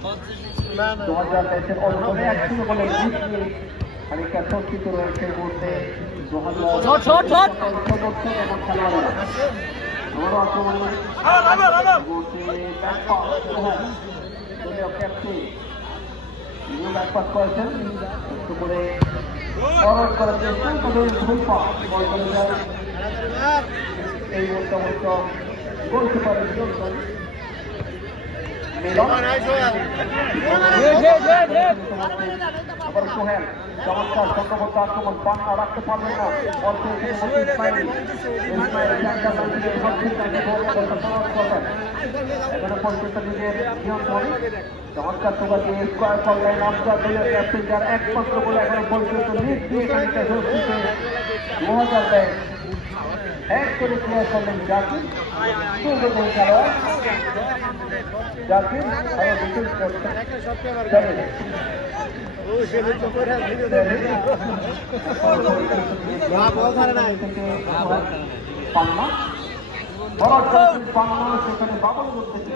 2023-এর অল্পে 1-0 গোলে জিত নিয়ে খানিকটা চর্চিত রয়েছে এই মুহূর্তে 2000 এবং খেলোয়াড়েরা আবারও আক্রমণ ব্যাকপাস করেছেন একটু করে ফরওয়ার্ড করার চেষ্টা তবে ভুল পাস বল করে যায় এই মুহূর্তে অবশ্য গোলকিপারের নিয়ন্ত্রণ আবার সোহেল চমৎকার সংঘবদ্ধ আক্রমণ পান্না রাখতে পারলেন না অল্প এখানে পর্যন্ত নিজের নিয়ন্ত্রণ চমৎকার তোবার দিয়ে স্কোয়ার করলেন আমজাদ ক্যাপ্টেন একমাত্র বলে এখনো পর্যন্ত লিড দিয়ে খানিকটা স্বস্তিতে 2000 ব্যাংক এক করে ক্লিয়ার করলেন জাকির দুর্গতম খেলোয়াড় জাকির আরো ডিফেন্স করছেন পান্না সেখানে বাবল করতেছে